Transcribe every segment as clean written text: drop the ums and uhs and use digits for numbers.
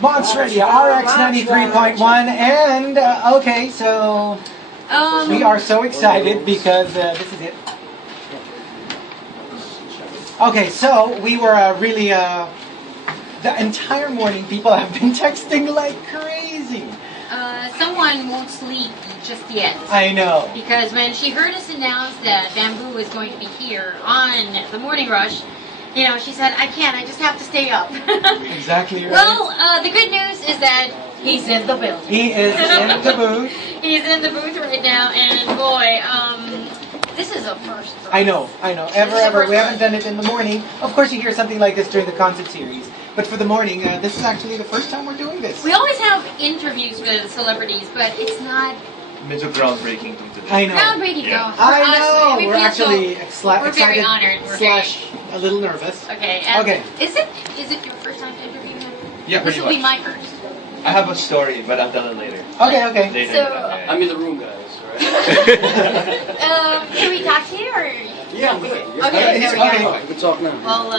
Monster Radio, RX 93.1, and okay, so we are so excited because this is it. Okay, so we were really, the entire morning people have been texting like crazy. Someone won't sleep just yet. I know. Because when she heard us announce that Bamboo was going to be here on the morning rush, you know, she said, I can't, I just have to stay up. Exactly right. Well, the good news is that he's in the building. He is in the booth. He's in the booth right now, and boy, this is a first. I know. Ever. We haven't done it in the morning. Of course, you hear something like this during the concert series. But for the morning, this is actually the first time we're doing this. We always have interviews with celebrities, but it's not... Medyo groundbreaking thing today. I know. Groundbreaking, yeah. For I us, know. we We're feel actually we're excited very honored. We're slash a little nervous. Okay. And Okay. Is it your first time interviewing him? Yeah, This pretty will be much. my first. I have a story, but I'll tell it later. Okay. Later. So, I'm in the room, guys. Right? Can we talk to you or? Yeah, I'm good. Okay, there we go. We can talk now. Well,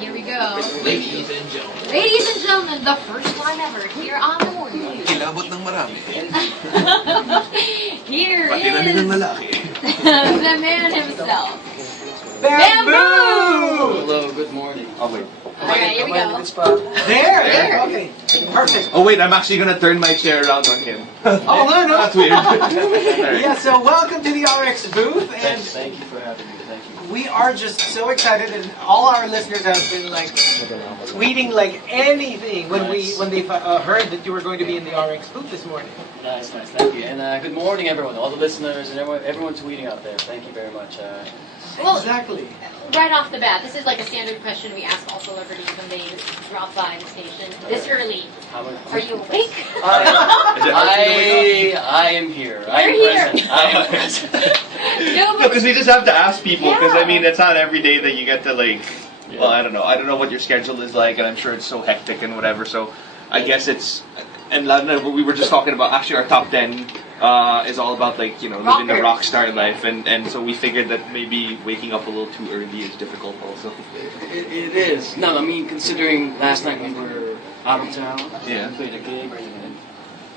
here we go. Ladies and gentlemen. Ladies and gentlemen, the first time ever here on the morning. Kilabot ng marami. Here Pati na is ng lalaki. the man himself. Bamboo! Hello, good morning. Oh, wait. Alright, here we Am I in a go. good spot? There. Okay. Perfect. Oh wait, I'm actually gonna turn my chair around on him. Oh no. That's weird. Yeah. So welcome to the RX booth, and Thank you for having me. Thank you. we are just so excited, and all our listeners have been like tweeting like anything when they heard that you were going to be in the RX booth this morning. Nice. Thank you. And good morning, everyone. All the listeners and everyone tweeting out there. Thank you very much. Well, Exactly. right off the bat, this is like a standard question we ask all celebrities when they drop by the station. This early, are you awake? I am here. I am present. I am present. No, No, because we just have to ask people, because Yeah. I mean, it's not every day that you get to like, well, I don't know what your schedule is like, and I'm sure it's so hectic and whatever, so I guess it's, and we were just talking about, actually our top 10 is all about like, you know, living the rock star life, and so we figured that maybe waking up a little too early is difficult also. It is. No, I mean, considering last night we were out of town, Yeah. we played a gig, and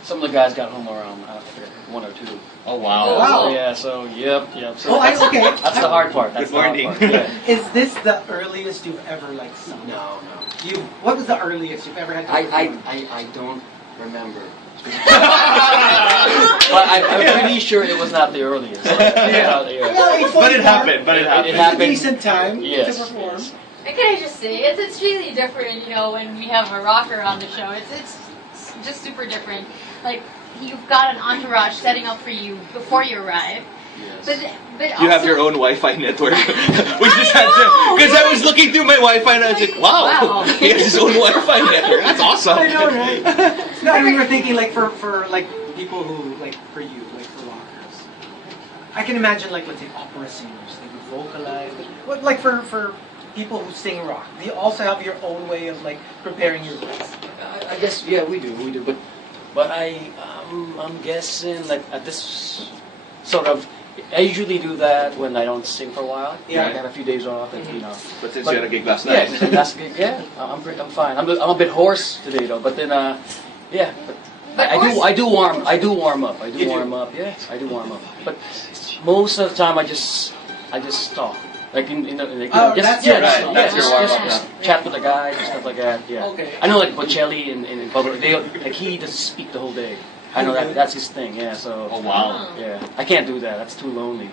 some of the guys got home around after 1 or 2. Oh wow. Wow. So yep. So Okay. that's the hard part. That's Good morning. The hard part. Yeah. Is this the earliest you've ever like sung? No. What was the earliest you've ever had to perform? I don't remember. But I'm pretty sure it was not the earliest. Yeah. But it happened. It It's a happened. decent time Yes. to perform. And can I just say, it's really different, you know, when we have a rocker on the show. It's just super different. Like, you've got an entourage setting up for you before you arrive. Yes. But You have your own Wi-Fi network. We just had to, because I was looking through my Wi-Fi and I was like, wow, he has his own Wi-Fi network. That's awesome. I know, right? No, we were thinking like for like people who like for you, like for rockers. I can imagine like let's say opera singers, they would vocalize. But like for people who sing rock, do you also have your own way of like preparing your voice? I guess we do. But I'm guessing like at this sort of. I usually do that when I don't sing for a while. Yeah. I have a few days off, and you know. But since you had a gig last night. Yeah, last gig. Yeah, I'm fine. I'm a bit hoarse today though, but then yeah. But I do warm up. I do warm up. Yeah, I do warm up. But most of the time I just talk. Like that's your warm-up, just chat with the guys and stuff like that. Yeah. Okay. I know like Bocelli in public, like he just speak the whole day. I know that's his thing. Yeah. So. Oh wow. Yeah, I can't do that. That's too lonely.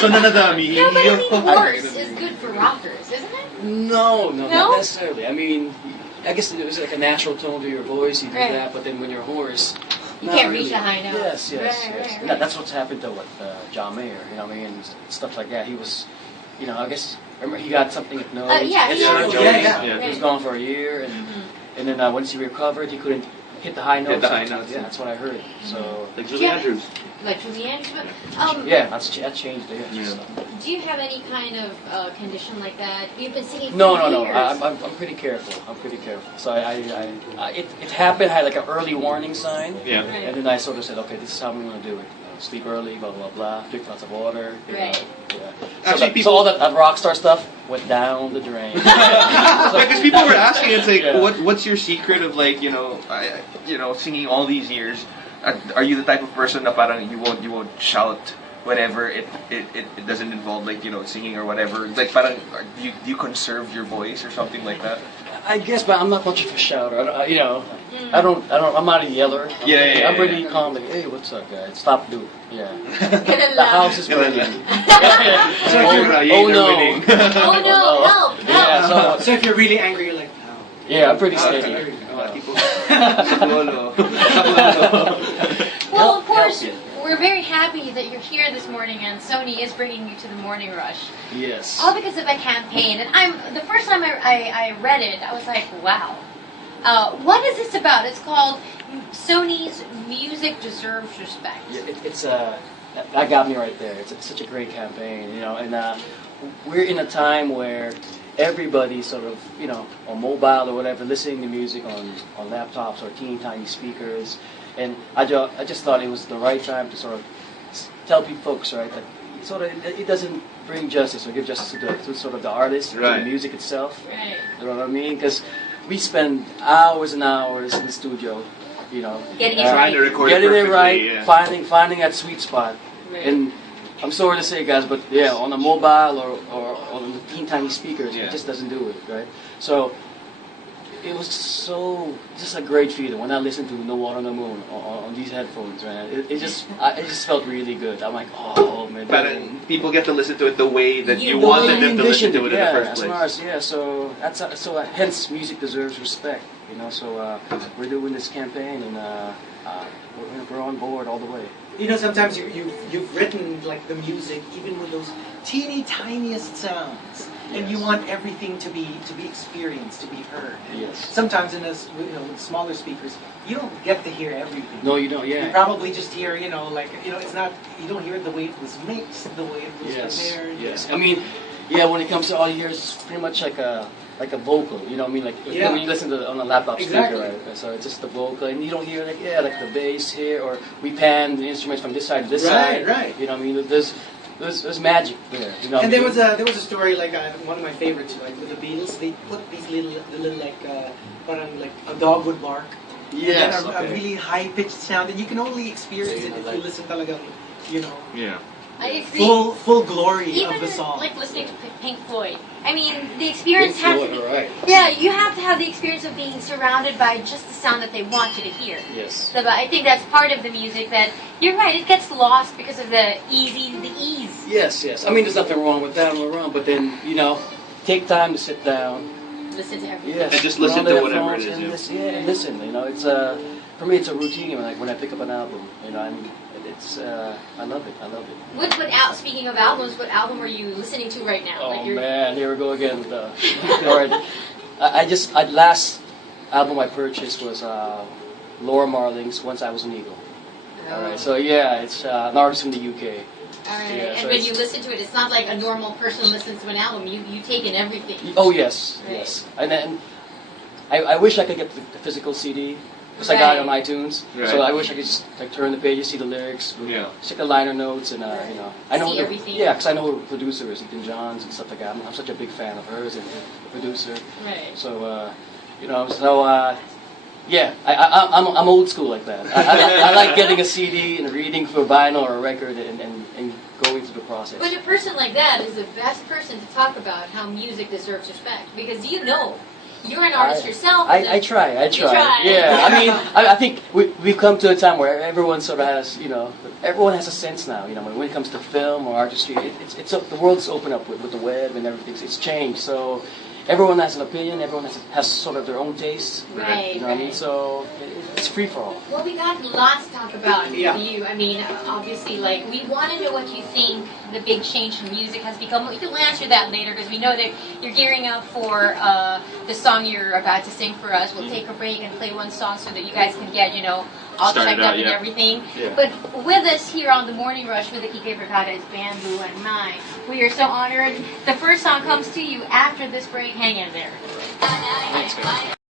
So none of them. No, but I mean, horse is good for rockers, isn't it? No, not necessarily. I mean, I guess it was like a natural tone to your voice. You do Right. that, but then when you're hoarse, You not can't really. reach a high note. Yes. Right. Yeah, that's what's happened to John Mayer. You know what I mean? And stuff like that. He was, you know, I guess remember he got something at nose. Yeah, he has surgery. yeah. He was gone for a year, and then once he recovered, he couldn't hit the high notes. the high notes. Yeah, that's what I heard. So Like Julie Andrews. Like Julianne. yeah, that changed it. Yeah. Do you have any kind of condition like that? You've been singing for No. years. I'm pretty careful. So it happened. I had like an early warning sign. Yeah. Right. And then I sort of said, okay, this is how I'm going to do it. sleep early, blah blah blah, drink lots of water. You know, Right. yeah. Actually, So all that rock star stuff went down the drain. Because people were asking, it's like, Yeah. what's your secret of like, singing all these years? Are you the type of person that parang you won't shout whenever it doesn't involve like singing or whatever? Like parang do you conserve your voice or something like that? I guess, but I'm not much of a shouter. I don't. I'm not a yeller. I'm pretty calm. Like, hey, what's up, guys? Stop, dude. Yeah. The house is burning. Oh no. Oh no, help, help. Yeah. So if you're really angry, you're like, no. Yeah, I'm pretty steady. Well, of course, Help we're very happy that you're here this morning, and Sony is bringing you to the Morning Rush. Yes. All because of a campaign. And the first time I read it, I was like, wow. What is this about? It's called Sony's Music Deserves Respect. Yeah, it's that got me right there. It's such a great campaign, and we're in a time where everybody's sort of, on mobile or whatever, listening to music on laptops or teeny tiny speakers, and I just thought it was the right time to sort of tell folks, right, that it doesn't bring justice or give justice to sort of the artist, or Right. the music itself. Right. You know what I mean? Because we spend hours and hours in the studio, Getting it uh, Trying to record getting it perfectly, right, yeah. finding that sweet spot. Right. And I'm sorry to say, guys, but yeah, on a mobile or on the teeny tiny speakers, Yeah. it just doesn't do it, right? So it was just a great feeling when I listened to No Water on the Moon on these headphones, man. It just felt really good. I'm like, oh man. But people get to listen to it the way that you The way wanted them to listen to it in yeah, the first place. Yeah, so hence music deserves respect, So we're doing this campaign, and we're on board all the way. Sometimes you've written like the music even with those teeny tiniest sounds, and you Yes. want everything to be experienced, to be heard. And Yes. sometimes with smaller speakers, you don't get to hear everything. No, you don't. You Yeah. probably just hear, it's not, you don't hear it the way it was mixed, the way it was Yes. prepared. Yes. I mean, yeah. When it comes to all you hear, it's pretty much like a vocal. You know what I mean? Like Yeah. when you listen to it on a laptop Exactly. speaker, right? So it's just the vocal, and you don't hear like the bass here, or we pan the instruments from this side to this Right, side. right. You know what I mean? There's magic there. You know what And I there mean? was a story like one of my favorites, like with the Beatles. They put these little parang like a dog would bark. Yes. And a really high pitched sound, and you can only experience it if you listen talaga, Yeah. I agree. full glory Even of the song. like listening to Pink Floyd. I mean, the experience Pink has Floyd, to be. alright. Yeah, you have to have the experience of being surrounded by just the sound that they want you to hear. Yes. So, but I think that's part of the music that you're right. It gets lost because of the ease. Yes. Yes. I mean, there's nothing wrong with that or wrong, but then take time to sit down. Listen to everything. Yes. And just put listen on the to whatever it headphones is, and yeah. listen. It's for me, it's a routine. When I pick up an album, and it's I love it. Speaking of albums, what album are you listening to right now? Oh man, here we go again. With the, Lord, last album I purchased was Laura Marling's "Once I Was an Eagle." All right, so yeah, it's an artist from the UK. Alright, Yeah, and so when it's- you listen to it, it's not like a normal person listens to an album. You take in everything. Oh yes, Right. yes, and then I wish I could get the physical CD. Because I got it on Right. iTunes, Right. so I wish I could just turn the pages, see the lyrics, Yeah. check the liner notes, and I know See the, everything. yeah, because I know who the producer is, Ethan Johns and stuff like that. I'm such a big fan of hers and the producer. Right. So yeah, I'm old school like that. I like getting a CD and reading for vinyl or a record and going through the process. But a person like that is the best person to talk about how music deserves respect because you're an artist yourself. I try. try. Yeah, I mean, I think we've come to a time where everyone sort of has, everyone has a sense now. When it comes to film or artistry, the world's open up with the web and everything. It's changed. So everyone has an opinion. Everyone has sort of their own taste. Right, You know what I mean? right. So it's free for all. Well, we got lots to talk about Yeah. with you. I mean, obviously, we want to know what you think the big change in music has become. You'll answer that later because we know that you're gearing up for the song you're about to sing for us. We'll take a break and play one song so that you guys can get, all Started checked out, up and yeah. everything. Yeah. But with us here on the Morning Rush with the Kike Vergara's Bamboo and Mine, we are so honored. The first song comes to you after this break. Hang in there. Thanks, guys.